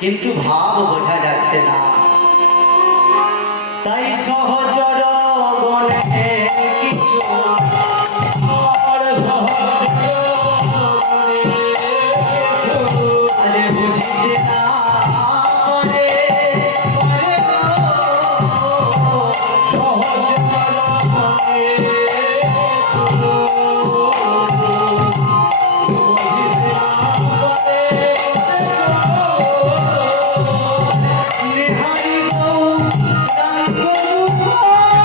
কিন্তু ভাব বোঝা যাচ্ছে না। তাই সহচর গণে কিছু আজ বুঝিতে না পারে, পারে নিহারি গো রাঙ্গ মুখ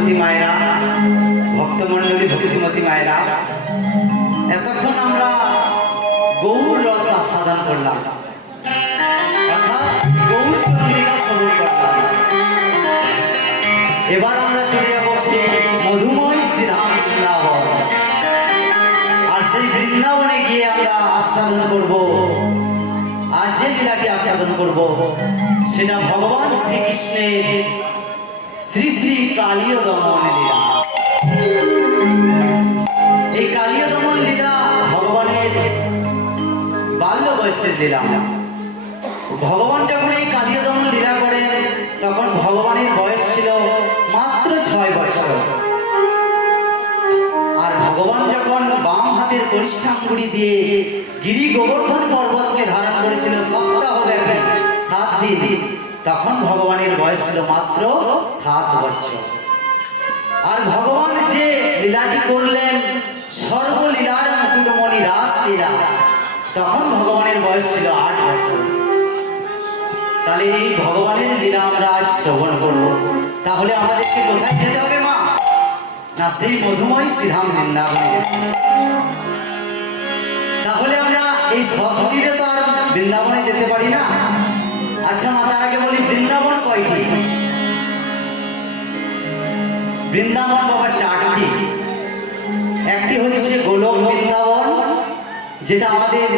ভক্তিমতী মায়েরা, ভক্তমণ্ডলী ভক্তিমতী মায়েরা, এতক্ষণ আমরা গৌর রস আস্বাদন করলাম, অর্থাৎ গৌর চন্দ্রিকা শ্রবণ করলাম। এবার আমরা চলে যাবো সেই মধুময় শ্রীধাম বৃন্দাবন। আর সেই বৃন্দাবনে গিয়ে আমরা আস্বাদন করব, আজ যে লীলাটি আস্বাদন করব সেটা ভগবান শ্রীকৃষ্ণের শ্রী শ্রী কালীয় দমন লীলা। এই কালীয় দমন লীলা ভগবানের বাল্য বয়সের লীলা। ভগবান যখন এই কালীয় দমন লীলা করেন তখন ভগবানের বয়স ছিল মাত্র 6 বছর। আর ভগবান যখন বাম হাতের করিষ্ঠাঙ্গুলি দিয়ে গিরি গোবর্ধন পর্বতকে ধারণ করেছিল সপ্তাহব্যাপী 7 দিন, তখন ভগবানের বয়স ছিল মাত্র 7 বছর। আর ভগবান যে লীলাটি করলেন সর্বলীলার মুকুটমণি রাস লীলা, তখন ভগবানের বয়স ছিল 8 বছর। তাহলে এই ভগবানের লীলা আমরা আজ শ্রবণ করব। তাহলে আমাদেরকে কোথায় যেতে হবে মা? না, সেই মধুময় শ্রীধাম বৃন্দাবনে। তাহলে আমরা এই সশরীরে তো আর বৃন্দাবনে যেতে পারি না। আচ্ছা মা, তার আগে বলি বৃন্দাবন কয়টি? বৃন্দাবন বাবা 4টি। একটি হচ্ছে গোলক বৃন্দাবন, যেটা আমাদের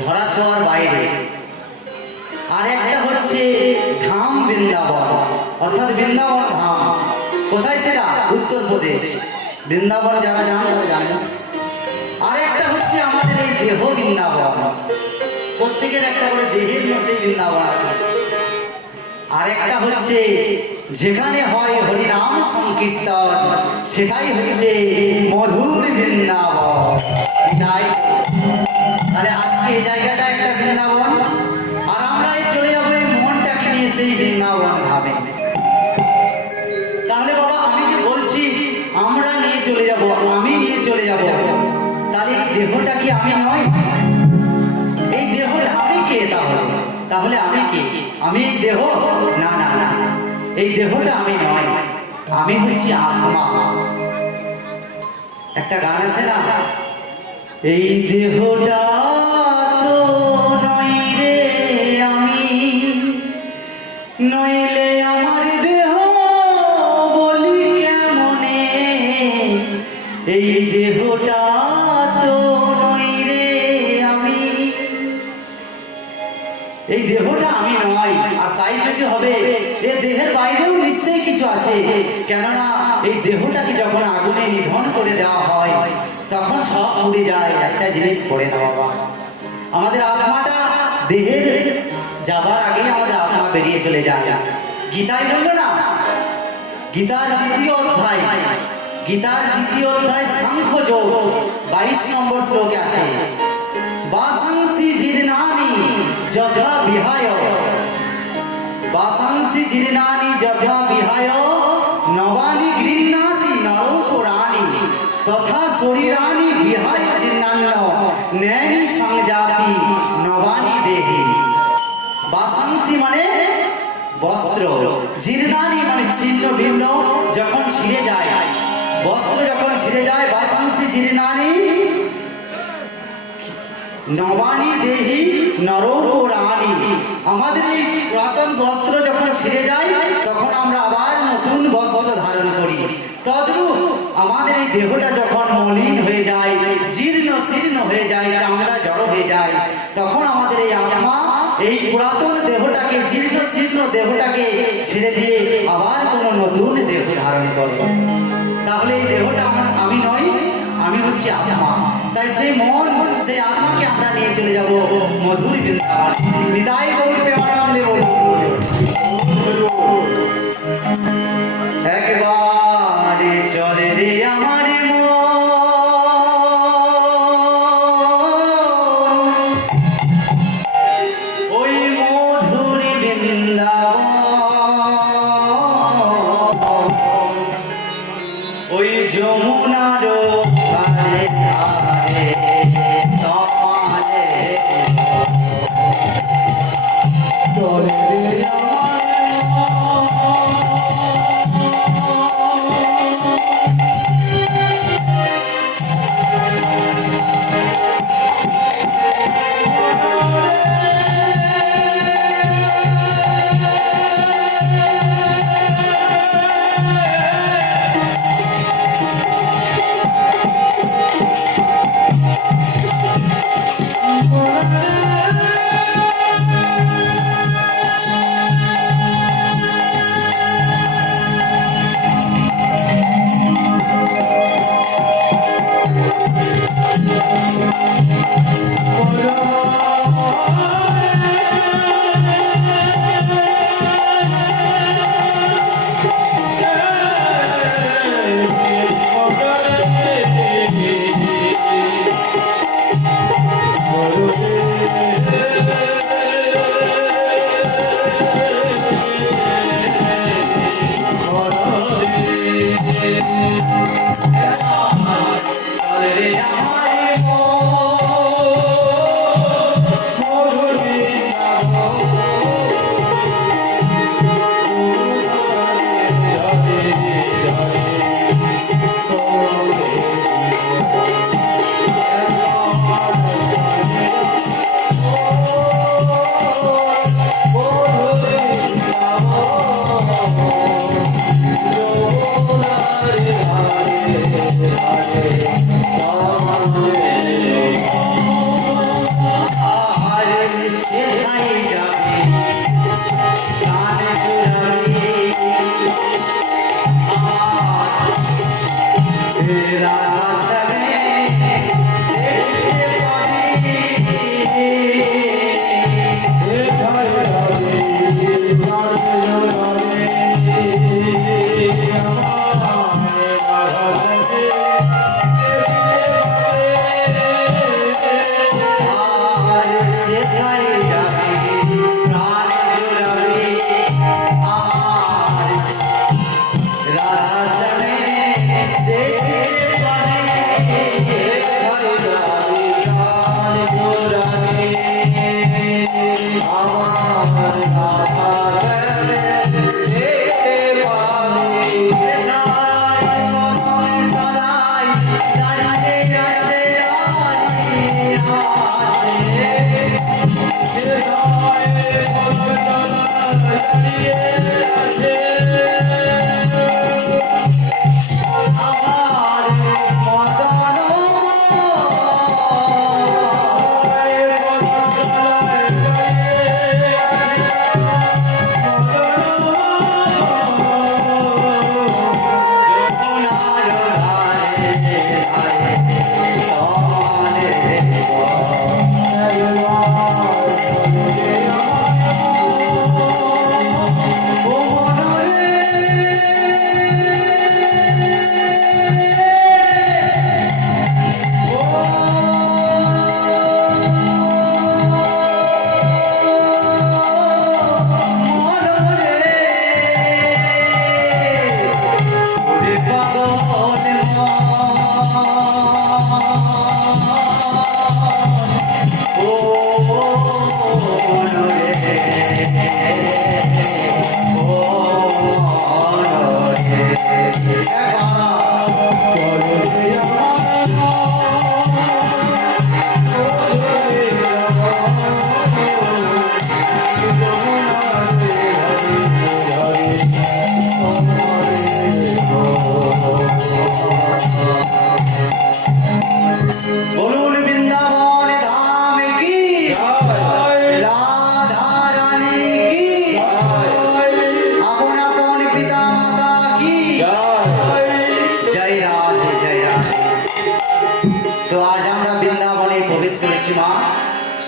ধরা ছোঁয়ার বাইরে। আর একটা হচ্ছে ধাম বৃন্দাবন, অর্থাৎ বৃন্দাবন ধাম। কোথায় সেটা? উত্তরপ্রদেশ। বৃন্দাবন যারা জানেন তারা জানেন। আর একটা হচ্ছে আমাদের এই দেহ বৃন্দাবন। প্রত্যেকের একটা করে দেহের মধ্যে বৃন্দাবন আছে। আর একটা হচ্ছে যেখানে হয় হরিনাম সংকীর্তন, সেটাই হচ্ছে মধুর বৃন্দাবন। তাহলে আজকে এই জায়গাটা একটা বৃন্দাবন, আর আমরা চলে যাবো এই মনটাকে নিয়ে সেই বৃন্দাবন ধামে। তাহলে বাবা আমি যে বলছি আমরা নিয়ে চলে যাব, আমি নিয়ে চলে যাব, তাহলে এই দেহটা কি আমি নয়? এই দেহটা আমি কে? তাহলে আমি কে? আমি এই দেহ? না না না, এই দেহটা আমি নয়, আমি হচ্ছি আত্মা। একটা গান আছে না, এই দেহটা তো নয় রে আমি, নইলে আমার দেহ বলি কেমনে, এই দেহটা তো নয় রে আমি, এই দেহটা আমি নয়। আর তাই যদি হবে এই দেহের বাইরেও নিশ্চয়ই কিছু আছে, কেননা এই দেহটাকে যখন আগুনে নিধন করে দেওয়া হয় তখন সব পুড়ে যায়। একটা জিনিস পড়ে না বাবা, আমাদের আত্মাটা দেহের যাবার আগে আমাদের আত্মা বেরিয়ে চলে যায়। গীতায় বললো না, গীতার দ্বিতীয় অধ্যায় সাংখ্যযোগ 22 নম্বর শ্লোকে আছে, বাসাংসি জীর্ণানি যথা বিহায়, বাসাংসি জীর্ণানি যথা বিহায় নবানি গৃহ্ণাতি নরপুরাণি তথা শরীরানি বিহায় জীর্ণান্য নয়নি সংজাতি নবানি দেহি। বাসাংসি মানে বস্ত্র, জীর্ণানি মানে ছিন্ন ভিন্ন, যখন ছিঁড়ে যায় বস্ত্র, যখন ছিঁড়ে যায় বাসাংসি জীর্ণানি নবানি দেহি নরপুরাণি। আমাদের এই পুরাতন বস্ত্র যখন ছিঁড়ে যায় তখন আমরা আবার নতুন বস্ত্র ধারণ করি। তদ্রূপ আমাদের এই দেহটা যখন মলিন হয়ে যায়, জীর্ণ শীর্ণ হয়ে যায়, চামড়া জড়ো হয়ে যায়, তখন আমাদের এই আত্মা এই পুরাতন দেহটাকে, জীর্ণ শীর্ণ দেহটাকে ছেড়ে দিয়ে আবার কোনো নতুন দেহ ধারণ করে। তাহলে এই দেহটা আমি নয়, আমি হচ্ছে আত্মা। তাই সেই মন, সেই আত্মাকে আমরা নিয়ে চলে যাব মধুর বৃন্দাবন। হৃদয় গৌর প্রেমানন্দে বলুন একবারে চলে রে আমার ওই মধুর বৃন্দাবন, ওই যমুনার ধারে ধারে তোমারে চলে রে আমার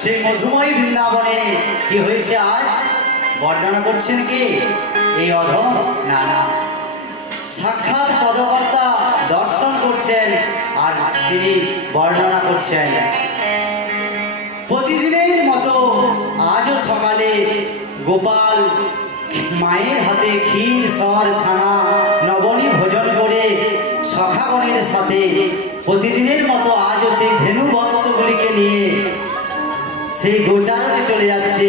সেই মধুময় বৃন্দাবনে কি হয়েছে আজ বর্ণনা করছেন কি এই অধম? না না, সাক্ষাৎ পদকর্তা দর্শন করছেন আর তিনি বর্ণনা করছেন। প্রতিদিনের মতো আজও সকালে গোপাল মায়ের হাতে ক্ষীর সর ছানা নবনী ভোজন করে সখাগণের সাথে প্রতিদিনের মতো আজও সেই ধেনু বৎসগুলিকে নিয়ে সেই গোচারণে চলে যাচ্ছে।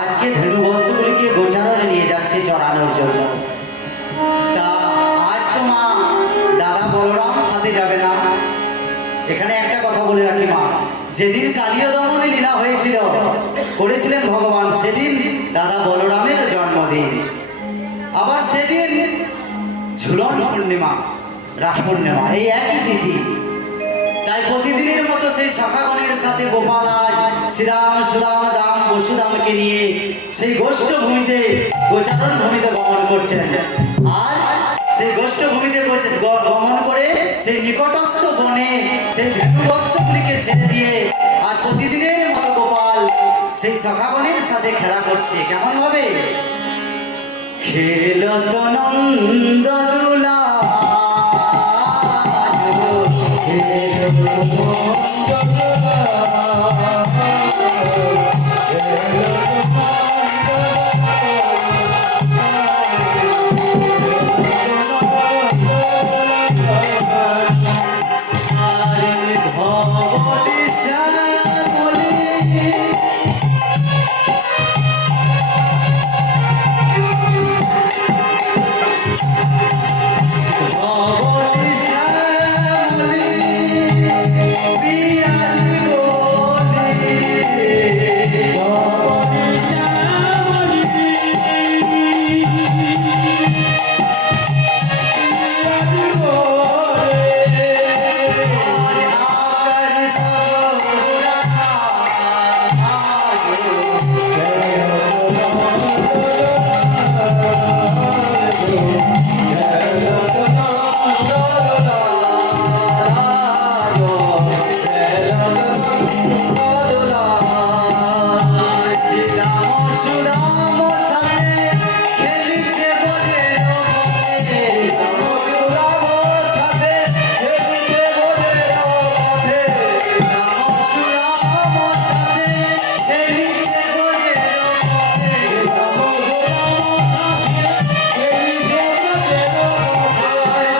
আজকে ধেনু বৎসগুলিকে গোচারণে নিয়ে যাচ্ছে চড়ানোর জন্য। তা আজ তো মা দাদা বলরাম সাথে যাবে না। এখানে একটা কথা বলে রাখি মা, যেদিন কালীয় দমনে লীলা হয়েছিল করেছিলেন ভগবান, সেদিন দাদা বলরামের জন্মদিন। আবার সেদিন ঝুলন পূর্ণিমা, রাখি পূর্ণিমা, এই একই তিথি। তাই প্রতিদিনের মতো সেই সখাগণের সাথে গোপাল আজ শ্রীরাম সুদাম দাম বসুদামকে নিয়ে সেই গোষ্ঠ ভূমিতে গোচারণ ভূমিতে গমন করছেন। আর সেই গোষ্ঠ ভূমিতে গমন করে সেই নিকটস্থ বনে সেই ধেনুবৎসগুলিকে ছেড়ে দিয়ে আজ প্রতিদিনের মতো গোপাল সেই সখাগণের সাথে খেলা করছে। কেমন ভাবে? খেলত নন্দ দুলা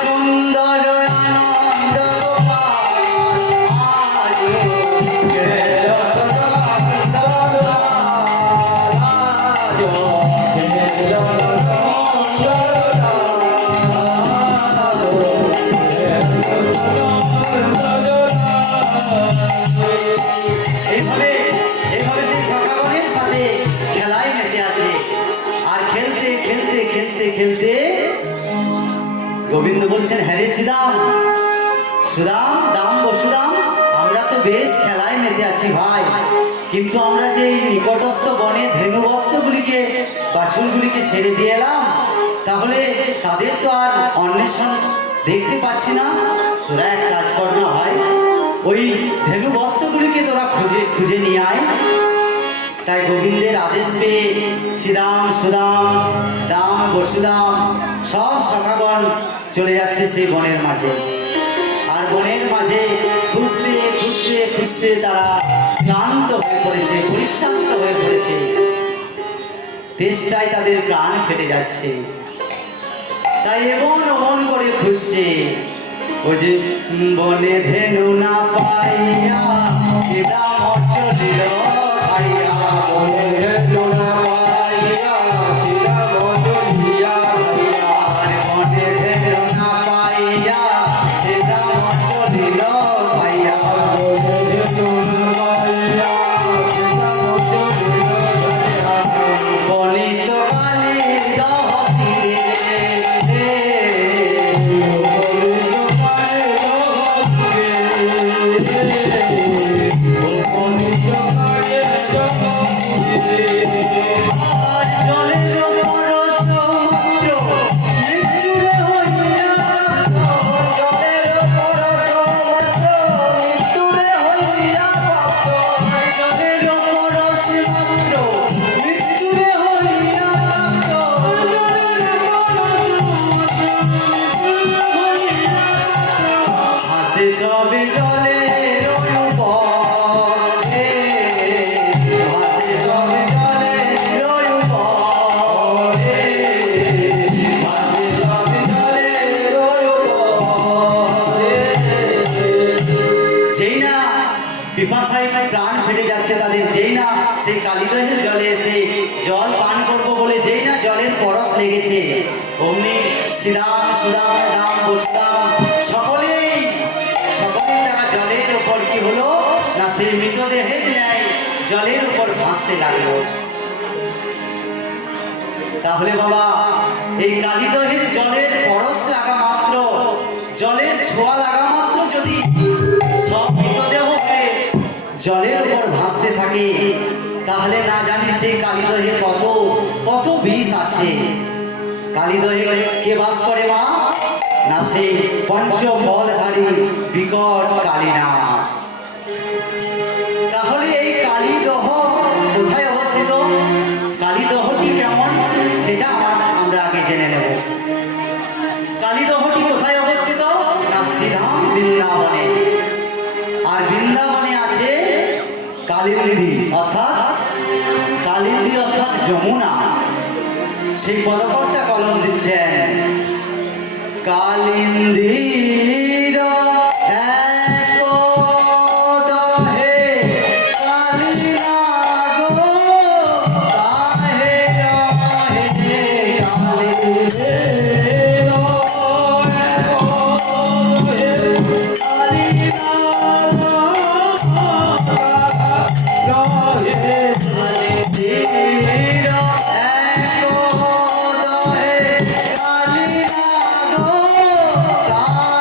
সুন্দর শ্রীদাম, সুদাম, দাম, বসুদাম, আমরা তো বেশ খেলায় মেতে আছি ভাই, কিন্তু আমরা যে এই নিকটস্থ বনে ধেনুবৎসগুলিকে, বাছুরগুলিকে ছেড়ে দিয়ে এলাম, তাহলে তাদের তো আর অন্বেষণ দেখতে পাচ্ছি না। তোরা এক কাজ কর না ভাই, ওই ধেনুবৎসগুলিকে তোরা খুঁজে খুঁজে নিয়ে আয়। তাই গোবিন্দের আদেশ পেয়ে শ্রীরাম, সুদাম, দাম, বসুদাম সব সখাগণ চলে যাচ্ছে সেই বনের মাঝে। আর বনের মাঝে খুঁজতে খুঁজতে খুঁজতে তারা ক্লান্ত হয়ে পড়েছে, পরিশ্রান্ত হয়ে পড়েছে, তেষ্টায় তাদের প্রাণ ফেটে যাচ্ছে। তাই এমন অমন করে খুঁজছে, ওই যে বনে ধেনু না পাইয়া রাম চলিল খাইয়া, বনে ধেনু না পাইয়া শ্রীরাম চলিয়া খাইয়া, বনে ধেনু না পাইয়া শ্রীরাম চলিল খাইয়া, বনে ধেনু না পাইয়া শ্রীরাম চলিল খাইয়া, বনিত কালী দহ তীরে সবে জলের উপরে, ভাসে সবে জলের উপরে, ভাসে সবে জলের উপরে। যেই না পিপাসায় প্রাণ ফেটে যাচ্ছে তাদের, যেই না সেই কালিদহের জলে এসে জল পান করব বলে যেই না জলের পরশ লেগেছে, অমনি শ্রীরাম, সুদাম, দাম, বসুদাম সকলেই তারা জলের উপর কি হলো না সেই মৃতদেহের ন্যায় জলের উপর ভাসতে লাগলো। তাহলে বাবা, এই কালিদহের জলের পরশ লাগা মাত্র, জলের ছোঁয়া লাগা মাত্র যদি সব মৃতদেহ হয়ে জলের উপর ভাসতে থাকে, তাহলে না জানি সেই কালিদহে কত কত বিষ আছে। কালিদহে কে বাস করে মা? না সেই পঞ্চফলধারী বিকট কালীনাথ। তাহলে এই কালীদহ কোথায় অবস্থিত, কালীদহটি কেমন সেটা আমরা আগে জেনে নেব। কালীদহটি কোথায় অবস্থিত না শ্রীধাম বৃন্দাবনে। আর বৃন্দাবনে আছে কালিন্দী, অর্থাৎ কালিন্দী অর্থাৎ যমুনা। সেই পদকর্তা কলম দিচ্ছেন, কালিন্দীর এক দহে কালিনাগ তাহে রহে, কালিন্দীর এক দহে কালিনাগ রহে, কালিন্দীর এক দহে কালিনাগ তাহে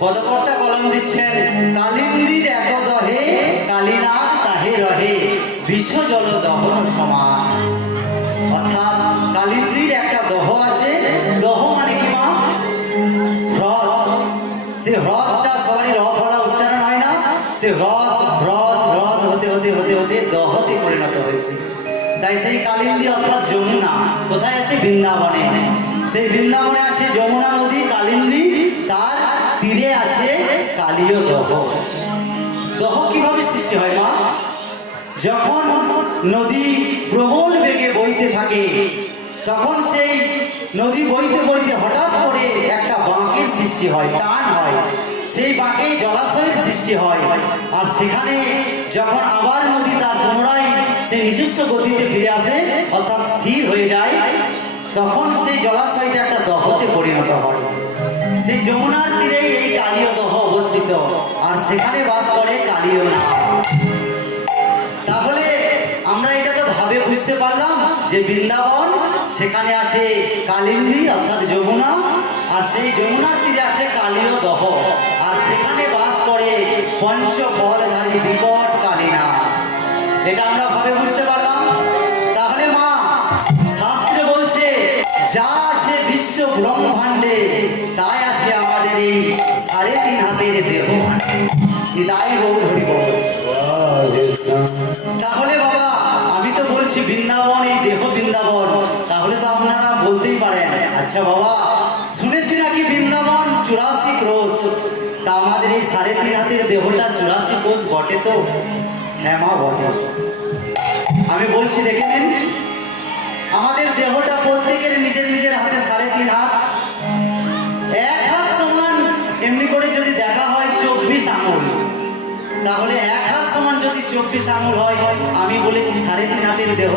পদকর্তা কলম দিচ্ছেন, কালিন্দীর এক দহে কালীনাগ তাহে রহে, বিষ জল দহন সমান। অর্থাৎ কালিন্দীর একটা দহ আছে, দহ মানে কি মা? হ্রদ। সে হ্রদটা সবারই র ফলা উচ্চারণ হয় না, সে হ্রদ হ্রদ হ্রদ হতে হতে হতে হতে দহতে পরিণত হয়েছে। তাই সেই কালিন্দী অর্থাৎ যমুনা কোথায় আছে? বৃন্দাবনে। সেই বৃন্দাবনে আছে যমুনা নদী কালিন্দী, তার তীরে আছে কালীয় দহ। দহ কিভাবে সৃষ্টি হয় মা? যখন নদী প্রবল বেগে বইতে থাকে তখন সেই নদী বইতে বইতে হঠাৎ করে একটা বাঁকের সৃষ্টি হয়, টান হয়, সেই বাঁকে জলাশয়ের সৃষ্টি হয়। আর সেখানে যখন আবার নদী তার পুনরায় সেই নিজস্ব গতিতে ফিরে আসে অর্থাৎ স্থির হয়ে যায়, তখন সেই জলাশয়টা একটা দহতে পরিণত হয়। সেই যমুনার তীরেই এই কালীয় দহ অবস্থিত, আর সেখানে বাস করে কালীয় নাগ। তাহলে আমরা এটা তো ভাবে বুঝতে পারলাম যে বৃন্দাবন, সেখানে আছে কালিন্দী অর্থাৎ যমুনা, আর সেই যমুনার তীরে আছে কালীয় দহ, আর সেখানে বাস করে পঞ্চফলধারী বিকট কালীনাগ। এটা আমরা ভাবে বুঝতে পারলাম। তাহলে মা শাস্ত্রে বলছে যা আছে বিশ্ব ব্রহ্মাণ্ডে তাই আছে আমাদের এই 3.5 হাতের দেহ ভাণ্ডে। তাই গৌর হরি বল। তাহলে বাবা আমি তো বলছি বৃন্দাবন, এই দেহ বৃন্দাবন, তাহলে তো আপনারা বলতেই পারেন আচ্ছা বাবা শুনেছি নাকি বৃন্দাবন 84 ক্রোশ, তা আমাদের এই 3.5 হাতের দেহটা 84 ক্রোশ বটে তো? হ্যাঁ মা বটে। আমি বলছি দেখে নিন, আমাদের দেহটা প্রত্যেকের নিজের নিজের হাতে 3.5 হাত। এক হাত সমান এমনি করে যদি দেখা হয় 24 আঙুল, তাহলে এক হাত সমান যদি 24 আঙুল হয়, আমি বলেছি 3.5 হাতের দেহ,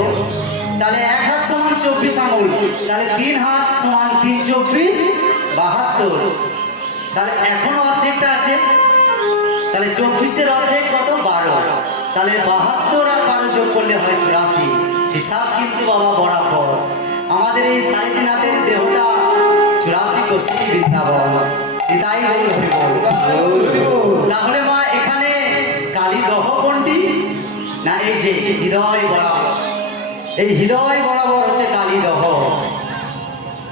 তাহলে এক হাত সমান 24 আঙুল, তাহলে 3 হাত সমান 3 24 72, তাহলে এখনো অর্ধেকটা আছে। তাহলে 24-এর অর্ধেক কত? 12, তাহলে 72 আর 12 যোগ করলে হয় 84। হিসাব কিন্তু বাবা বরাবর। আমাদের এই 3.5 হাতের দেহটা 84 কোটি বৃন্দাবন। এটাই তাহলে মা এখানে কালী দহ কোনটি? না এই যে হৃদয় বরাবর, এই হৃদয় বরাবর হচ্ছে কালী দহ।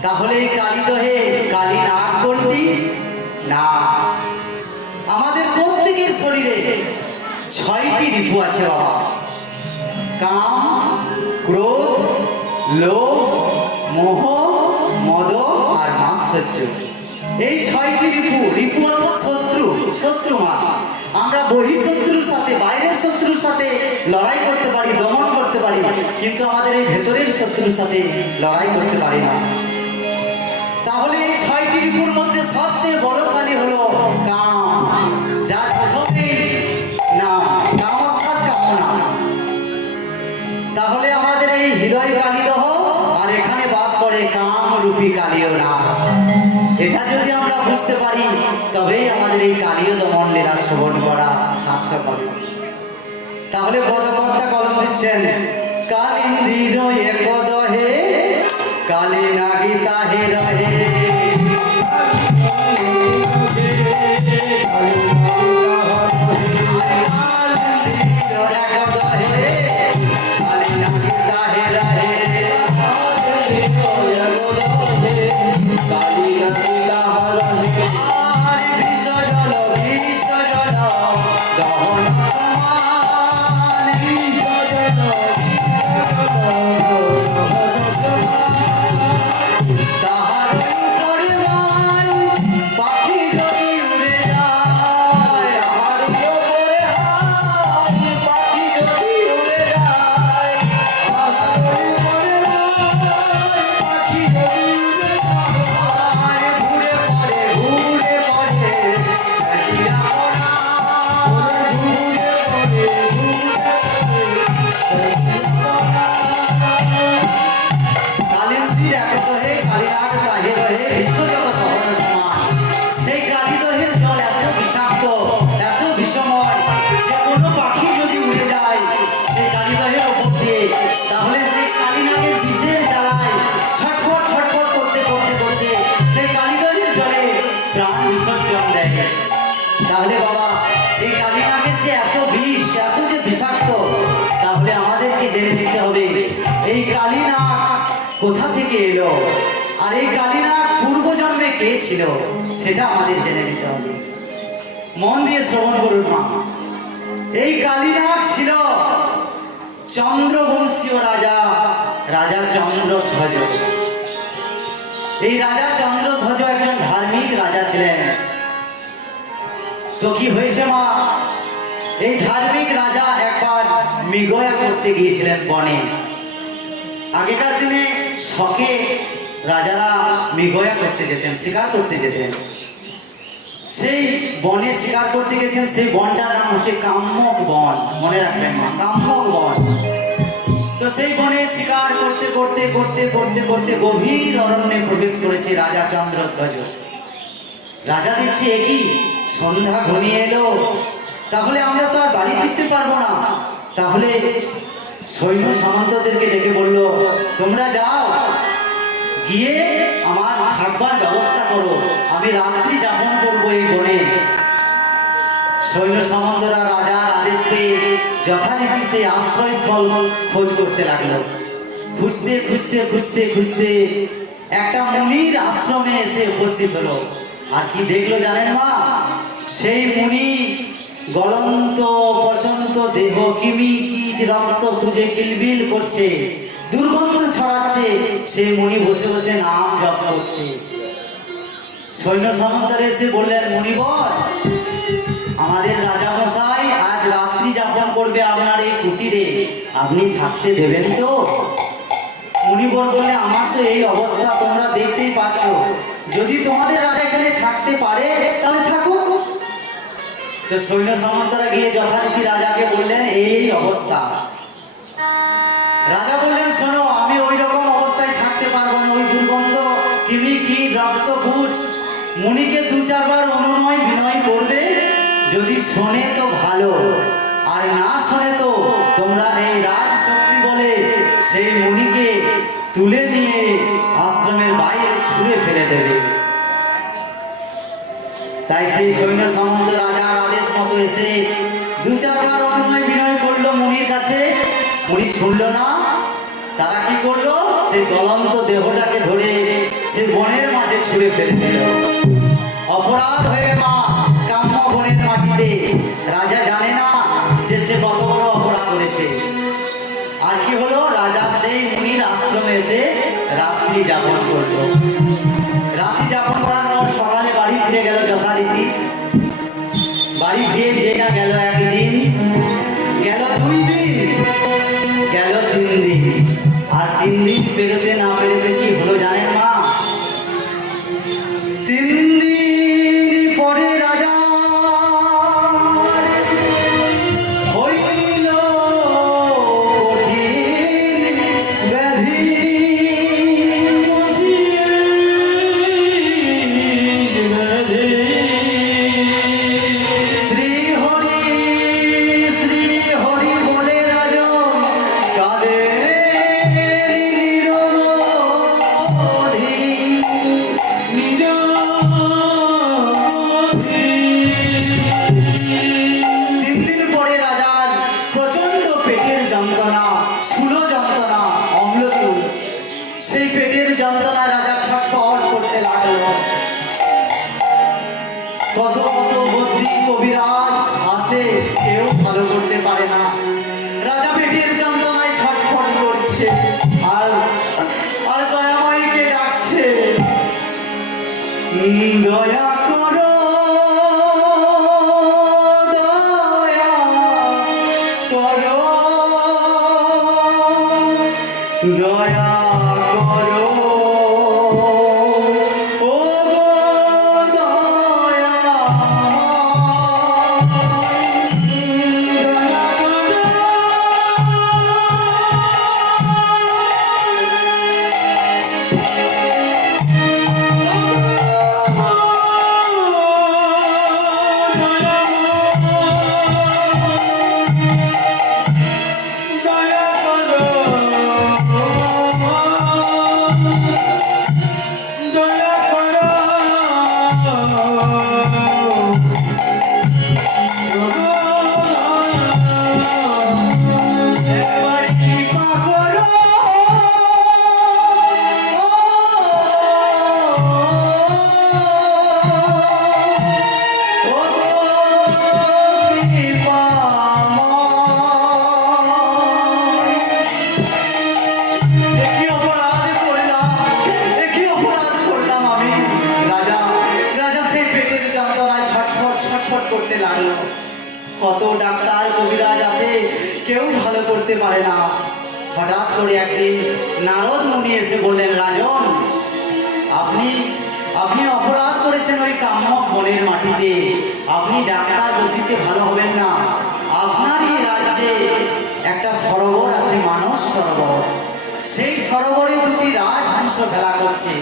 তাহলে এই কালী দহে কালী নাগ কোনটি? না, আমাদের প্রত্যেকের শরীরে 6টি রিপু আছে বাবা। কাম, ক্রোধ, লোভ, মোহ, মদ আর মাৎসর্য। এই 6টি রিপু, রিপু অর্থাৎ শত্রু, শত্রু মা। আমরা বহিঃশত্রুর সাথে, বাইরের শত্রুর সাথে লড়াই করতে পারি, দমন করতে পারি, কিন্তু আমাদের এই ভেতরের শত্রুর সাথে লড়াই করতে পারি না। তাহলে এই 6টি রিপুর মধ্যে সবচেয়ে বলশালী হলো কাম, যার প্রথমে নাম কাম অর্থাৎ কামনা। তাহলে আমাদের এই হৃদয় কালীদহ, আর এখানে বাস করে কাম রূপী কালীয় নাগ। এটা যদি আমরা বুঝতে পারি তবেই আমাদের এই কালীয় দমন লীলা শ্রবণ করা সার্থক হবে। তাহলে পদকর্তা কলম দিচ্ছেন, কালিন্দির একদহে কালী নাগী তাহে রহে। তাহলে বাবা এই কালীনাগের যে এত বিষ, এত যে বিষাক্ত, তাহলে আমাদেরকে জেনে নিতে হবে এই কালীনাগ কোথা থেকে এলো, আর এই কালীনাগ পূর্বজন্মে কে ছিল সেটা আমাদের জেনে নিতে হবে। মন দিয়ে শ্রবণ করুন মা। এই কালীনাগ ছিল চন্দ্রবংশীয় রাজা, রাজা চন্দ্রধ্বজ। এই রাজা চন্দ্রধ্বজ একজন ধার্মিক রাজা ছিলেন। তো কি হয়েছে মা, এই ধার্মিক রাজা একবার মৃগয়া করতে গিয়েছিলেন বনে। আগেকার দিনে শখে রাজারা মৃগয়া করতে যেতেন, শিকার করতে যেতেন। সেই বনে শিকার করতে গেছেন, সেই বনটার নাম হচ্ছে কাম্যক বন। মনে রাখবেন মা, কাম্যক বন। তো সেই বনে শিকার করতে করতে করতে করতে করতে গভীর অরণ্যে প্রবেশ করেছে রাজা চন্দ্রধ্বজ। রাজা দেখছে একই সন্ধ্যা ঘনিয়ে এলো, তাহলে আমরা তো আর বাড়ি ফিরতে পারবো না। তাহলে সৈন্য সামন্তদেরকে ডেকে বলল, তোমরা যাও, গিয়ে আমার থাকবার ব্যবস্থা করো, আমি রাত্রি যাপন করবো এই বনে। সৈন্য সামন্তরা রাজার আদেশ পেয়ে যথারীতি সেই আশ্রয়স্থল খোঁজ করতে লাগলো। খুঁজতে খুঁজতে খুঁজতে খুঁজতে একটা মুনির আশ্রমে এসে উপস্থিত হলো। আর কি দেখলো জানেন মা? সেই মুনি গলন্ত পচন্ত দেহ, কিমি কীট রক্ত খুঁজে কিলবিল করছে, দুর্গন্ধ ছড়াচ্ছে। সেই মুনি বসে বসে নাম জপ করছে। সৈন্য সামন্তরা এসে বললেন, মুনিবর, আমাদের রাজা মশাই আজ রাত্রি যাপন করবে আপনার এই কুটিরে, আপনি থাকতে দেবেন তো? মুনিবর বললে, আমার তো এই অবস্থা তোমরা দেখতেই পাচ্ছ, যদি তোমাদের রাজা এখানে থাকতে পারে তাহলে থাকুক। তো সৈন্য সামন্তরা গিয়ে যথারীতি রাজাকে বললেন, এই অবস্থা। রাজা বললেন, শোনো, আমি ওই রকম অবস্থায় থাকতে পারবো না, ওই দুর্গন্ধ, কিমি কি রক্ত পুজ। মুনিকে দু চারবার অনুনয় বিনয় করবে, যদি শোনে তো ভালো, আর না শোনে তো তোমরা এই রাজ শক্তি বলে সেই মুনিকে তুলে নিয়ে আশ্রমের বাইরে ছুঁড়ে ফেলে দেবে। তাই সেই সৈন্য সামন্ত রাজার আদেশ মতো এসে দু চারবার অনুনয় বিনয় করলো মুনির কাছে। মুনি শুনল না। তারা কি করলো? সেই জ্বলন্ত দেহটাকে ধরে সে বনের মাঝে ছুঁড়ে ফেলে দিল। অপরাধ হয়ে গেল কাম্য বনের মাটিতে। রাজা জানে না যে সে কত বড় অপরাধ করেছে। আর কি হলো? রাজা সেই মুনির আশ্রমে এসে রাত্রি যাপন করলো। রাত্রি যাপন করার পর সকালে বাড়ি ফিরে গেল যথারীতি। বাড়ি ফিরে যে না গেল একদিন, গেল 2 দিন, গেল 3 দিন, আর 3 দিন পেরোতে না পেরোতে কি হলো জানেন মা? 3 দিন পরে রাজা হইল কঠিন ব্যাধি। শ্রী হরি বলে রাজা কাঁদে সেই পেটের যন্ত্রণায় রাজা ছটফট করতে লাগলো। কত কত বুদ্ধি কবিরাজ আসে, কেউ ভালো করতে পারে না। রাজা পেটের যন্ত্রণায় ছটফট করছে, আর আর দয়াময়ীকে ডাকছে, দয়া করো, দয়া করো, দয়া করো, ও গো দয়া। কবিরাজ আছে, কেউ ভালো করতে পারে না। হঠাৎ করে একদিন নারদ মুনি এসে বললেন, রাজন, আপনি আপনি অপরাধ করেছেন ওই কাম্যক বনের মাটিতে, আপনি ডাক্তার গতিতে ভালো হবেন না। আপনারই রাজ্যে একটা সরোবর আছে, মানস সরোবর। সেই সরোবরে দুটি রাজহংস খেলা করছে।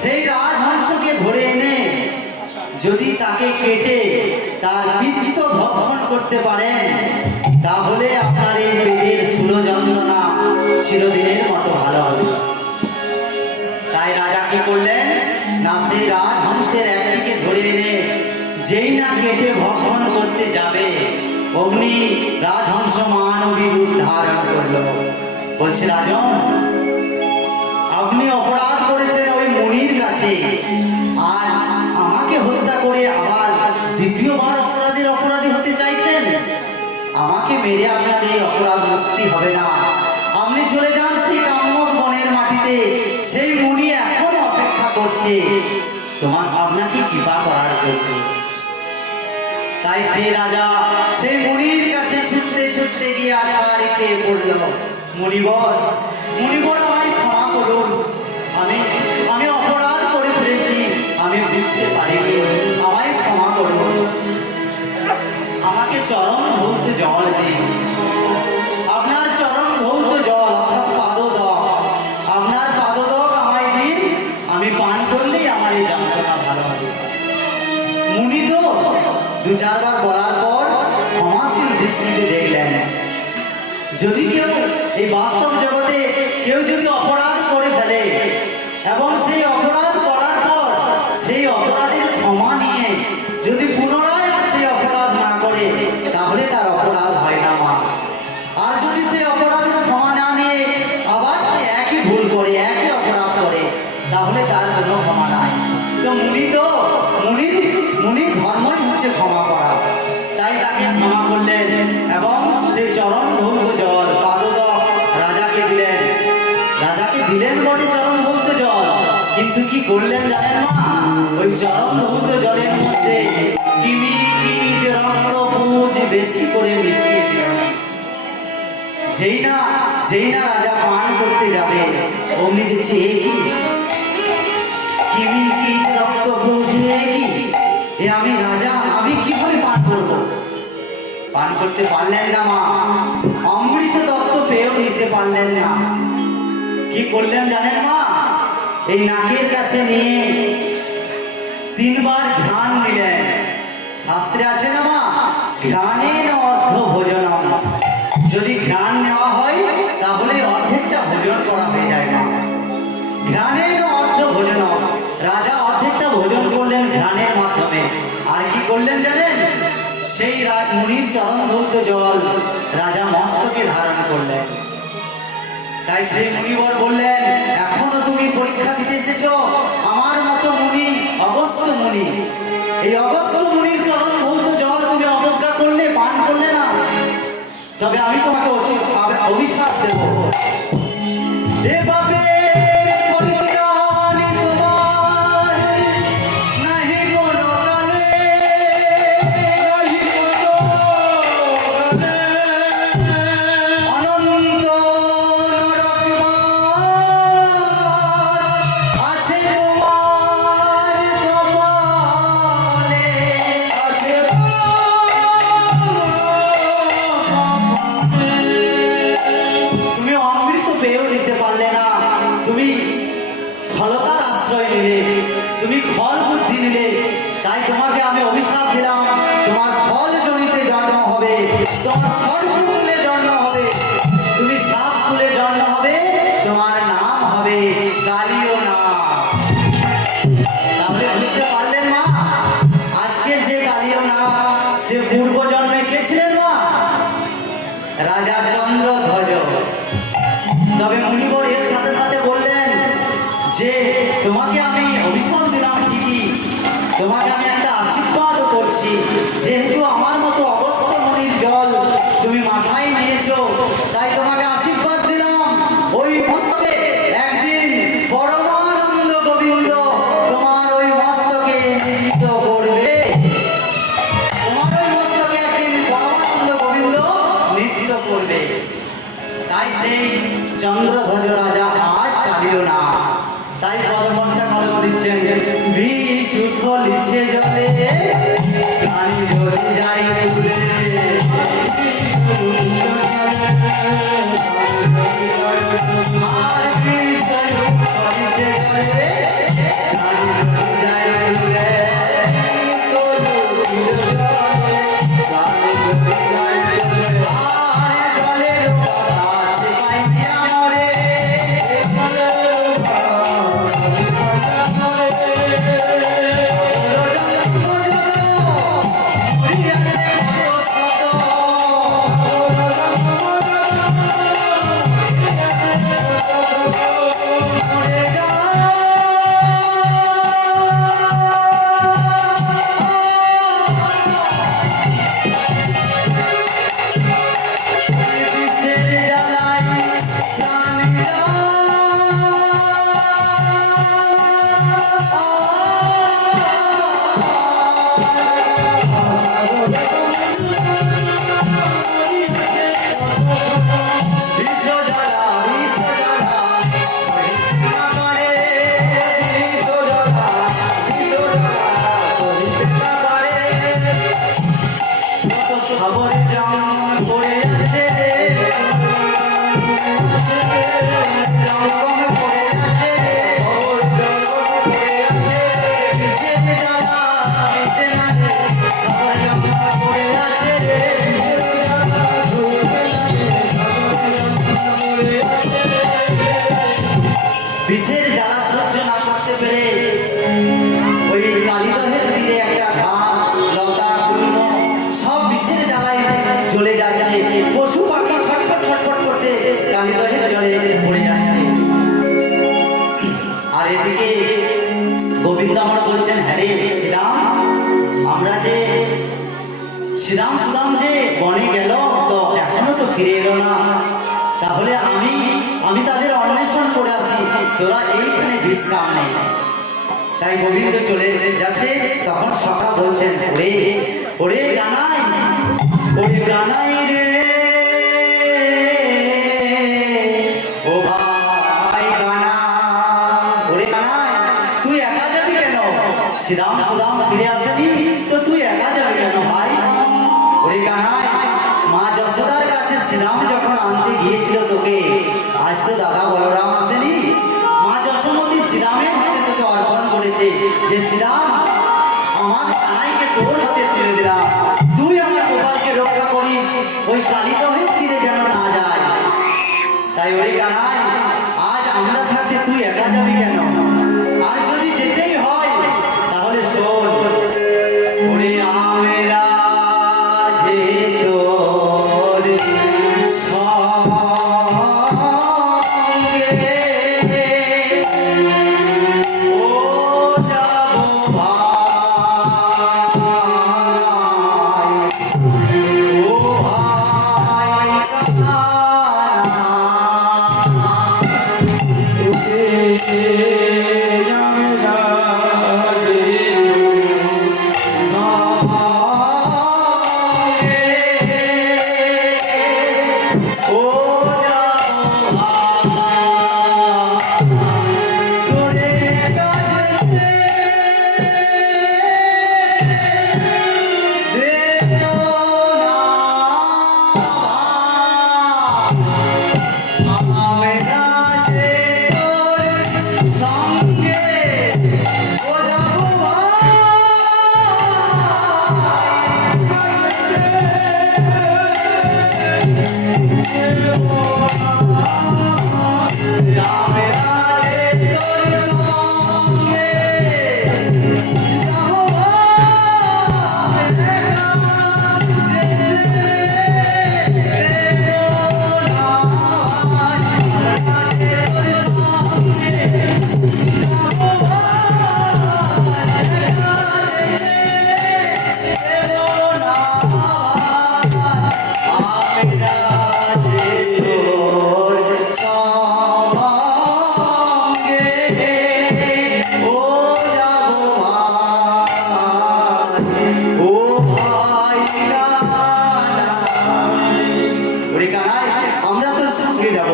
সেই রাজহংসকে ধরে এনে যদি তাকে কেটে তার পিত্ত ভক্ষণ করতে পারেন, তাহলে আপনার এই পেটের স্থূল যন্ত্রণা চিরদিনের মতো ভালো হবে। তাই রাজা কি করলেন না, সেই রাজহংসের একটিকে ধরে এনে যেই না কেটে ভক্ষণ করতে যাবে, অগ্নি রাজহংস মানবী রূপ ধারণ করল। বলছে, রাজন, আপনি অপরাধ করেছেন ওই মুনির কাছে, আর আমাকে হত্যা করে আবার দ্বিতীয়বার অপরাধী হতে চাইছেন। আমাকে মেরে আপনার এই অপরাধ মুক্তি হবে না। আপনি চলে যান সেই কাম্যক বনের মাটিতে, সেই মুনি এখন অপেক্ষা করছে আপনাকে কৃপা করার জন্য। তাই সেই রাজা সেই মুনির কাছে ছুটতে ছুটতে গিয়ে আশা রেখে পড়ল, মুনিবর, আমায় ক্ষমা করুন, আমি অপরাধ করে ফেলেছি, আমি বুঝতে পারিনি, আমায় ক্ষমা করুন, আমাকে চরণ ধৌত জল দিন। আপনার চরণ ধৌত জল অর্থাৎ পাদোদক, আপনার পাদোদক আমায় দিন, আমি পান করলেই আমার এই যন্ত্রণা ভালো হবে। মুনি তো দু চারবার বলার পর ক্ষমাশীল দৃষ্টিতে দেখলেন, যদি কেউ এই বাস্তব জগতে কেউ যদি অপরাধ করে ফেলে এবং সেই অপরাধ করার পর সেই অপরাধের ক্ষমা নিয়ে যদি পুনরায় সেই অপরাধ না করে, তাহলে তার অপরাধ হয় না মা। আর যদি সেই অপরাধের ক্ষমা না নিয়ে আবার সে একই ভুল করে, একই অপরাধ করে, তাহলে তার কোনো ক্ষমা নাই। তো মুনির ধর্মই হচ্ছে ক্ষমা করা। তাই তাকে ক্ষমা করলেন এবং সেই চরণ ধৌত জল পাদোদক রাজাকে দিলেন বটে চরণ ধৌত জল, কিন্তু কি করলেন জানেন মা? ওই চরণ ধৌত জলের মধ্যে কিমিট রক্ত পুজ বেশি করে মিশিয়ে দিলেন। যেই না রাজা পান করতে যাবে, অমনি দেখছে এ কি কিমিট রক্ত পুজ, এ আমি রাজা, আমি কিভাবে পান করবো? পান করতে পারলেন না মা, অমৃত তত্ত্ব পেয়েও নিতে পারলেন না। কি করলেন জানেন মা? এই নাকের কাছে নিয়ে 3 বার ঘ্রাণ নিলেন। শাস্ত্রে আছে না মা, ঘ্রাণেন অর্ধ ভোজনম, যদি ঘ্রাণ নেওয়া হয় তাহলে অর্ধেকটা ভোজন করা হয়ে যায় না। ঘ্রাণেন অর্ধ ভোজনম, রাজা অর্ধেকটা ভোজন করলেন ঘ্রাণের মাধ্যমে। আর কি করলেন জানেন? সেই মুনির চরণ ধৌত জল রাজা মস্তকে ধারণ করলেন। তাই সেই মুনিবর বললেন, এখনো তুমি পরীক্ষা দিতে এসেছো? আমার মতো মুনি, অগস্ত্য মুনি, এই অগস্ত্য মুনির চরণ ধৌত জল তুমি অবজ্ঞা করলে, পান করলে না, তবে আমি তোমাকে অভিশাপ দেব। এ বাপে তুমি ফল বুদ্ধি নিলে, তাই তোমাকে আমি অভিশাপ দিলাম, তোমার ফল জনিতে জন্ম হবে, তোমার সর্বকুলে জন্ম হবে, তুমি সাপ কুলে জন্ম হবে, তোমার নাম হবে কালীয় নাম। তাহলে বুঝতে পারলেন মা, আজকের যে কালীয় নাম সে পূর্ব জন্মে কে ছিলেন মা? রাজা চন্দ্রধ্বজ। তবে মুনিবর এর সাথে সাথে বললেন যে তোমাকে আমি অভিশাপ দিলাম ঠিকই, তোমাকে আমি একটা আশীর্বাদ করছি, যেহেতু আমার মতো অগস্ত্য মুনির জল তুমি মাথায় নিয়েছো, তাই তোমাকে আশীর্বাদ দিলাম, ওই মস্তকে একদিন পরমানন্দ গোবিন্দ তোমার ওই মস্তকে নৃত্য করবে, তোমার ওই মস্তকে একদিন পরমানন্দ তাই সেই চন্দ্রধ্বজ রাজা আজ কালিল না। তাই পরবর্তী কলম দিচ্ছেন, বিষ উথলিছে জলে প্রাণী জ্বলে যায় পুড়ে। আর বিষ উথলিছে জলে প্রাণী জ্বলে যায় পুড়ে। বিষের জ্বালা সহ্য না করতে পেরে ওই কালিদহের তীরে একটা ঘাস লতা গুল্ম সব বিষের জ্বালায় জ্বলে যাচ্ছে। পশু পাখি ছটফট ছটফট করতে কালিদহের জলে পড়ে যাচ্ছে। আর এদিকে গোবিন্দ আমরা বলছেন, হ্যাঁ রে শ্রীরাম, আমরা যে শ্রীরাম সুদাম যে বনে গেল তো এখনো তো ফিরে এলো না, তাহলে আমি তাদের অন্বেষণ করে আছি, তোরা এইখানে বিশ্রাম নেই। তাই গোবিন্দ চলে যাচ্ছে। তখন সখা বলছেন, ওরে ওরে গানাই, ওরে গানাই রে, ও ভাই গানা, ওরে গানাই তুই একা যাবি কেন? শ্রীরাম সুদাম ফিরে আসেনি তো তুই একা যাবি কেন ভাই? ওরে গানাই, মা যশোদার কাছে শ্রীরাম যখন আনতে গিয়েছিল তোকে, আজ তো দাদা বলরাম আসেনি, মা যশোমতী শ্রীরামের হাতে তোকে অর্পণ করেছে যে শ্রীরাম আমার কানাইকে তোর হাতে তুলে দিলাম, তুই আমার গোপালকে রক্ষা করিস, ওই কালিদহের তীরে যেন না যায়। তাই ওরে কানাই, আজ আমরা থাকতে তুই একা যাবি কেন? আর যদি যেতেই হয় তাহলে শোন, ওরে আমরা যে তোর সঙ্গে ও যাবো ভাই, ও ভাই কানা।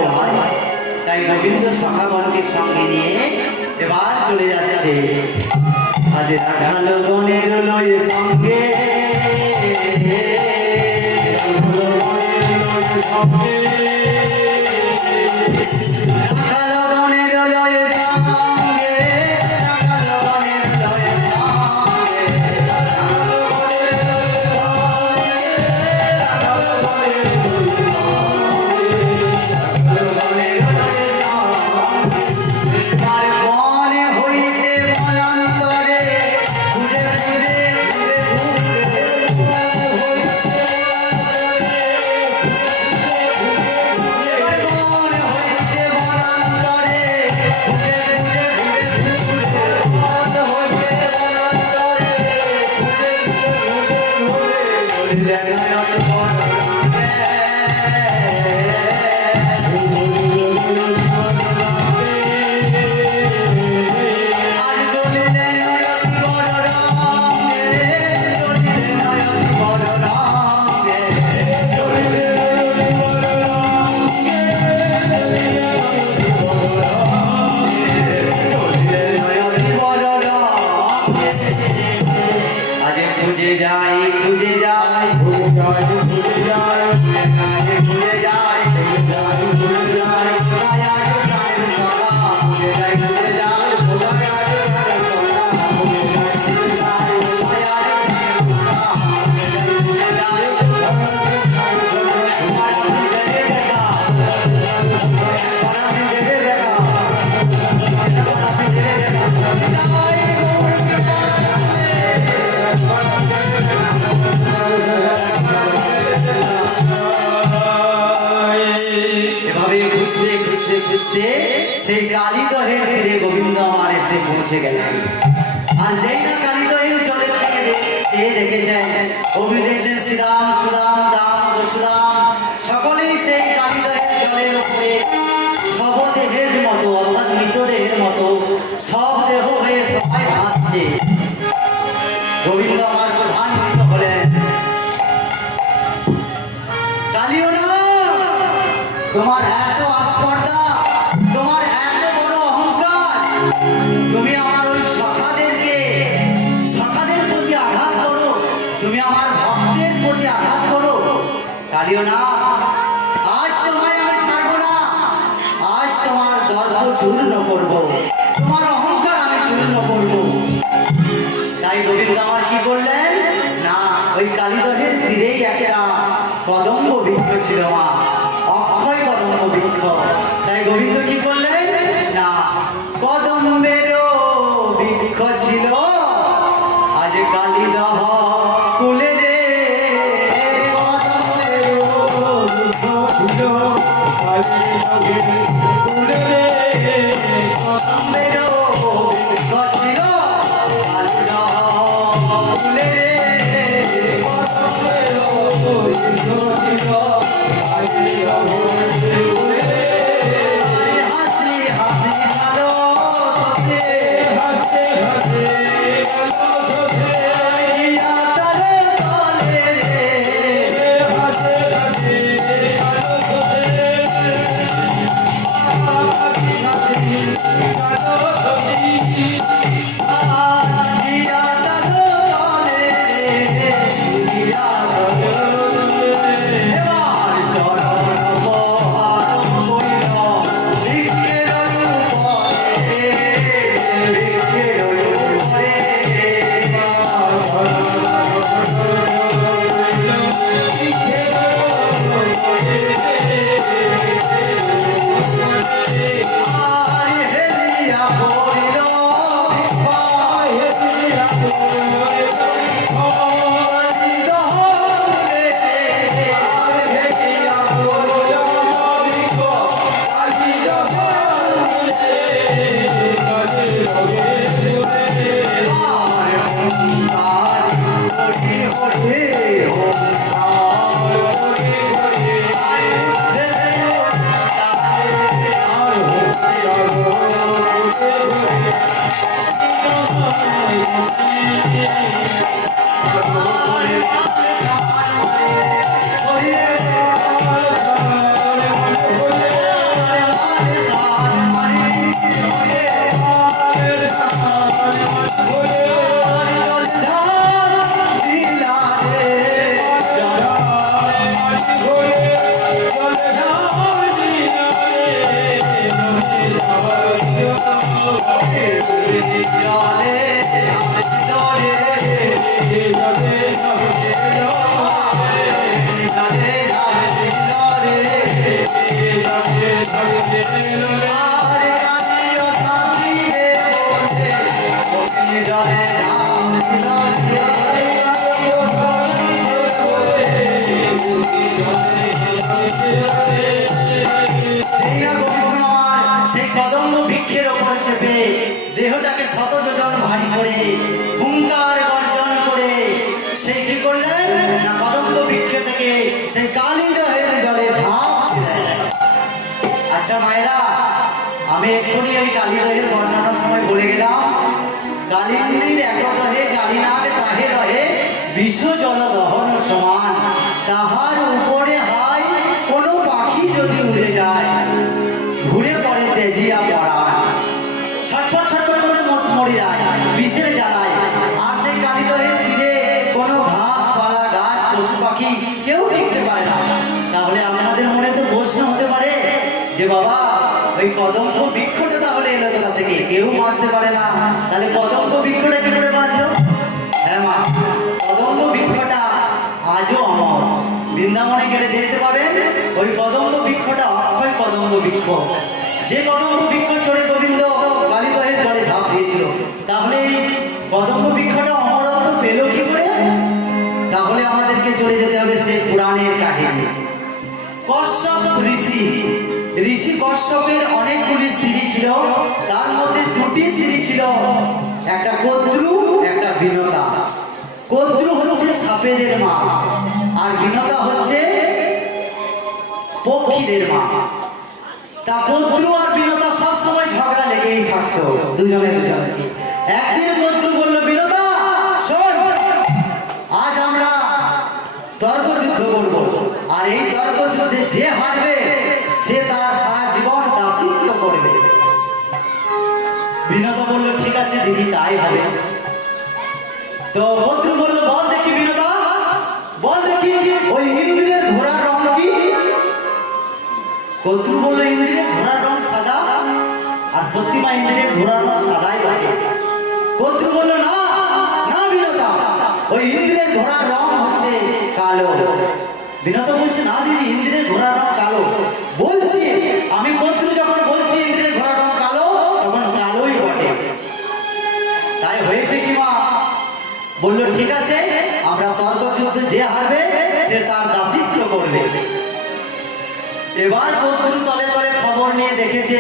যাবো ভাই। তাই গোবিন্দ সখাগণকে সঙ্গে নিয়ে এবার চলে যাচ্ছে। আজ রাখালো গণের লয়ে সঙ্গে রাখালো গণের লয়ে সঙ্গে রাখালো গণের লয়ে সঙ্গে রাখালো গণের লয়ে সঙ্গে রাখালো গণের লয়ে সঙ্গে আর বনে হইতে বনান্তরে খুঁজে খুঁজে বনে হইতে বনান্তরে খুঁজে খুঁজে বন হইতে বনান্তরে চলিলেন অত বড় আর চলিলেন অতি বড় রঙে চলিলেন অতি বড় রঙে চলিলেন অতি বড় রঙে চলিলেন অতি বড় রঙে আজ খুঁজে যাই খুঁজে যাই খুঁজে যাই খুঁজে যাই খুঁজে যাই খুঁজে যাই সোনায় প্রাণ সখা খুঁজে যাই খুঁজে যাই সোনায় প্রাণ সখা খুঁজে যাই খুঁজে যাই সোনায় প্রাণ সখা খুঁজে যাই তোমার সঙ্গে দেখা তোমার সঙ্গে দেখা তোমার সঙ্গে এভাবে খুঁজতে খুঁজতে খুঁজতে সেই কালিদহের তীরে গোবিন্দ আমার এসে পৌঁছে গেলেন। আর যেই না কালিদহের জলের থেকে দেখেছেন, অভি দেখছেন শ্রীরাম সুদাম দাম বসুদাম সকলেই সেই কালিদহের জলের উপরে শবদেহের মতো অর্থাৎ মৃতদেহের মতো সব দেহ হয়ে সবাই ভাসছে। গোবিন্দ আমার প্রধানমন্ত্রী হলেন। কালিও না তোমার এত আস্পর্ধা, তোমার এত বড় অহংকার, তুমি আমার ওই সখাদের প্রতি আঘাত করো, তুমি আমার ভক্তের প্রতি আঘাত করো। কালিও না আজ তোমায় আমি ছাড়বো না, আজ তোমার দর্প চূর্ণ করব, তোমার অহংকার আমি চূর্ণ করব। তাই গোবিন্দ আমার কি করলেন না, ওই কালিদহের তীরেই একটা কদম্ব বৃক্ষ ছিল মা, অক্ষয় কদম্ব বৃক্ষ। তাই গোবিন্দ কি করলেন না, কদম্বের বৃক্ষ ছিল আজ কালিদহ কুলে রে, কদম্বের বৃক্ষ ছিল কালিদহের কুলে রে, কদম্বের বৃক্ষ ছিল কালিদহ কুলে রে, কদম্বের বৃক্ষ ছিল কালিদহ কুলে রে। হাসি হাসি ভালো সে হাসি হাসি ভালো সে ইয়া তারে চলে রে, হাসি হাসি ভালো সে হাসি হাসি ভালো সে ইয়া তারে চলে রে, ইয়া তারে চলে রে। এবার চরণ বহার আর কালিও সাথিবে বলে অগ্নি জলে ঝাঁপ দিল সেই কদম্ব বৃক্ষের ওপর চেপে দেহটাকে শত যোজন ভারী করে হুঙ্কার গর্জন করে সেই কি করলেন না কদম্ব বৃক্ষ থেকে সেই কালী দহের জলে ঝাঁপ দিলেন। আচ্ছা মায়েরা, আমি এক্ষুনি ওই কালী দহের বর্ণনার সময় বলে গেলাম, কালিন্দির একদহে কালীনাগ তাহে রহে বিশ্ব জল দহন সমান, তাহার উপরে হয় কোনো পাখি যদি উড়ে যায় ঘুরে পড়ে তেজিয়া পড়া, ছটফট ছটফট করে মরে যায় বিষের জ্বালায়। আর সেই কালীদহের তীরে কোনো ঘাস পালা গাছ পশু পাখি কেউ টিকতে পারে না। তাহলে আপনাদের মনে তো প্রশ্ন হতে পারে যে বাবা ওই কদম্ব বৃক্ষটা তাহলে এলো কোথা থেকে, কেউ বাঁচতে পারে না, তাহলে কদম্ব বৃক্ষটা কি করে বাঁচলো? হ্যাঁ মা, কদম্ব বৃক্ষটা আজও অমর। বৃন্দাবনে গেলে দেখতে পাবেন ওই কদম্ব বৃক্ষটা অক্ষয় কদম্ব বৃক্ষ, যে কদম্ব বৃক্ষ চড়ে গোবিন্দ কালীদহের জলে ঝাঁপ দিয়েছিল। তাহলে এই কদম্ব বৃক্ষটা অমরত্ব পেল কি করে? তাহলে আমাদেরকে চলে যেতে হবে সেই পুরাণের কাহিনী। কশ্যপ ঋষি, ঋষি কশ্যপের অনেকগুলি স্ত্রী ছিল, তার মধ্যে দুটি স্ত্রী ছিল, একটা কদ্রু একটা বিনতা। কদ্রু হচ্ছে সাপেদের মা আর বিনতা হচ্ছে পক্ষীদের মা। তা কদ্রু আর বিনতা সবসময় ঝগড়া লেগেই থাকতো দুজনে দুজনে। একদিন কদ্রু বলল বিনতা শোন, আজ আমরা তর্ক যুদ্ধ করবো, আর এই তর্ক যুদ্ধে যে হারবে সে তার সারা জীবন দাসিত্ব করবে। বিনতা বলল ঠিক আছে দিদি তাই হবে। তো কদ্রু বলল বল দেখি বিনতা, বল দেখি ওই ইন্দ্রের ঘোড়ার রং কি? কদ্রু বলল ইন্দ্রের ঘোড়ার রং সাদা, আর সত্যিমা ইন্দ্রের ঘোড়ার রং সাদাই বটে। কদ্রু বলল না না বিনতা, ওই ইন্দ্রের ঘোড়ার রং হচ্ছে কালো। বিনতা বলছে না দিদি ইন্দ্রের ঘোড়ার রং কালো। বলছি আমি কদ্রু যখন বলছি ইন্দ্রের ঘোড়ার রং কালো তখন কালোই বটে। তাই হয়েছে কি মা? বলল ঠিক আছে, আমরা তর্ক যুদ্ধে যে হারবে সে তার দাসিত্ব করবে। এবার কদ্রু তলে তলে খবর নিয়ে দেখেছে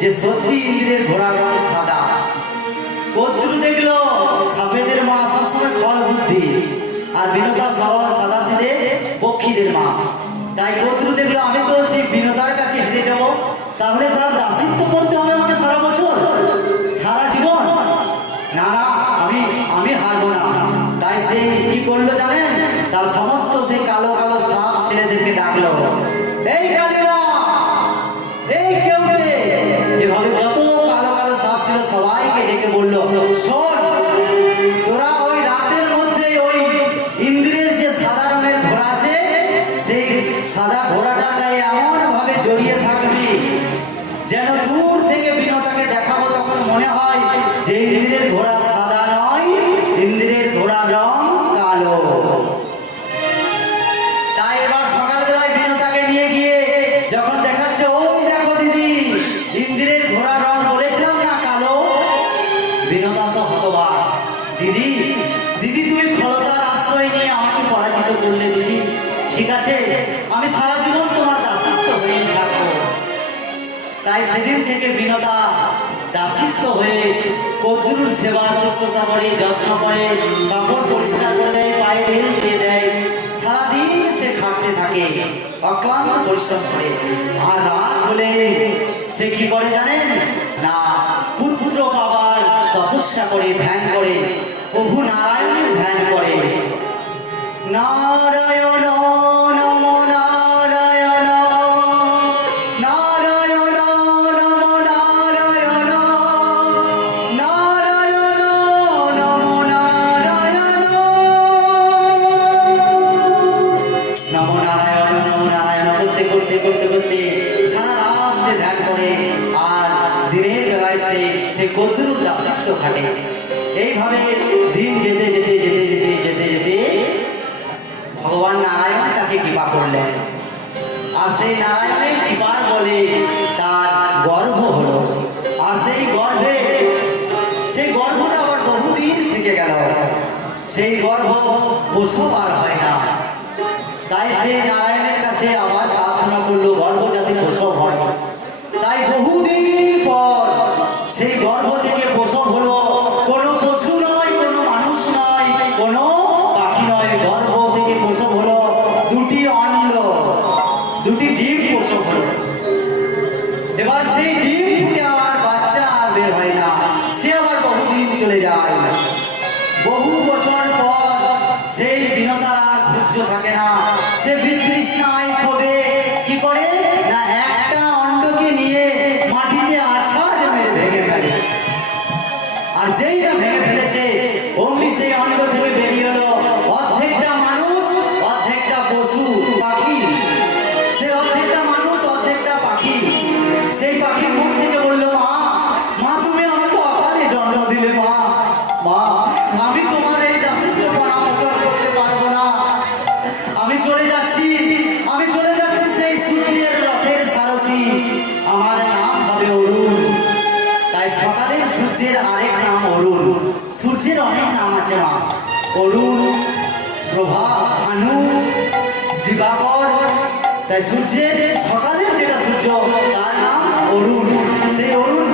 যে সত্যি ইন্দ্রের ঘোড়ার রং সাদা। কদ্রু দেখলো সাপেদের মা সবসময় ফল বুদ্ধি, আর বিনতা সরল সাদা সিধে পক্ষীদের মা। তাই কদ্রু দেখলো আমি তো সেই বিনতার কাছে হেরে যাবো, তাহলে তার দাসিত্ব করতে হবে আমাকে সারা বছর সারা জীবন। না না, আমি হারবো না। তাই সে কি করলো জানেন? তার সমস্ত সেই কালো কালো সাপ ছেলেদেরকে ডাকলো, এই কালিমা, এই কেউটে, এভাবে যত কালো কালো সাপ ছিল সবাইকে ডেকে বললো শোন, তোরা ওই রাতের মধ্যে ওই ইন্দ্রের যে সাদা রঙের ঘোড়া আছে সেই সাদা ঘোড়াটার গায়ে এমন ভাবে জড়িয়ে থাকবি যেন দূর থেকে বিনতাকে দেখাবো তখন মনে হয় যে ইন্দ্রের ঘোড়া সাদা নয়, ইন্দ্রের ঘোড়ার রং কালো। তাই এবার সকালবেলায় বিনতাকে নিয়ে গিয়ে যখন দেখাচ্ছে ওই দেখো দিদি ইন্দ্রের ঘোড়ার রং বলেছিলাম না কালো। বিনতা তো হতবাক, দিদি দিদি তুমি ক্ষমতার আশ্রয় নিয়ে আমাকে পরাজিত করলে দিদি, ঠিক আছে আমি সারা জীবন তোমার দাসিত্ব হয়ে থাকবো। তাই সেদিন থেকে বিনতা দাসিত্ব হয়ে কদ্রুর সেবা শুশ্রূষা করে, যত্ন করে, কাপড় পরিষ্কার করে দেয়, পায়ে তেল দিয়ে দেয়, সারাদিন সে খাটতে থাকে অক্লান্ত পরিশ্রম করে। আর রাত হলে সে কি করে জানেন না, পুত্র বাবার তপস্যা করে, ধ্যান করে, প্রভু নারায়ণের ধ্যান করে। নারায়ণ নম নারায়ণ, নারায়ণ নম নারায়ণ, নারায়ণ নম নারায়ণ, নম নারায়ণ নম নারায়ণ করতে করতে করতে করতে সারা রাত সে ধ্যান করে, আর দিনের বেলায় সে কদ্রুর দাসিত্ব খাটে। এইভাবে দিন যেতে যেতে যেতে যেতে যেতে যেতে ভগবান নারায়ণ তাকে কৃপা করলেন, আর সেই নারায়ণের কৃপার বলে তার সেই গর্ভ প্রসব আর হয় না। তাই সেই নারায়ণের কাছে আবার প্রার্থনা করলো গর্ভ যাতে প্রসব হয়। তাই বহুদিন পর সেই গর্ভ থেকে প্রসব হলো। কোনো পশু নয়, কোনো মানুষ নয়, কোনো পাখি নয়, গর্ভ থেকে প্রসব হলো দুটি অণ্ড, দুটি ডিম প্রসব হলো। এবার সেই ডিম ফুটে আর বাচ্চা আর বের হয় না, সে আবার বহুদিন চলে যায়। বহু বছর পর সেই বিনতার আর ধৈর্য থাকে না, সে বিতৃষ্ণায় ক্ষোভে কি করে না একটা অন্ডকে নিয়ে মাটিতে আছাড় মেরে ভেঙে ফেলে। আর যেই না ভেঙে ফেলেছে অমনি সেই অন্ড থেকে বেরিয়ে হলো অর্ধেকটা মানুষ, অর্ধেকটা পশু পাখি। সে অর্ধেকটা মানুষ, অর্ধেকটা পাখি। সেই পাখির মুখ থেকে বললো, মা মা তুমি আমাকে অকালে জন্ম দিলে, মা মা আমি তোমার এই দাসত্ব পরামর্শ করতে পারবো না। আমি চলে যাচ্ছি, আমি চলে যাচ্ছি সেই সূর্যের রথের সারথি, আমার নাম হবে অরুণ। তাই সকালের সূর্যের আরেক নাম অরুণ। সূর্যের অনেক নাম আছে মা, অরুণ, প্রভা, ভানু, দিবাকর। তাই সূর্যের সকালের যেটা সূর্য তার নাম অরুণ। সেই অরুণ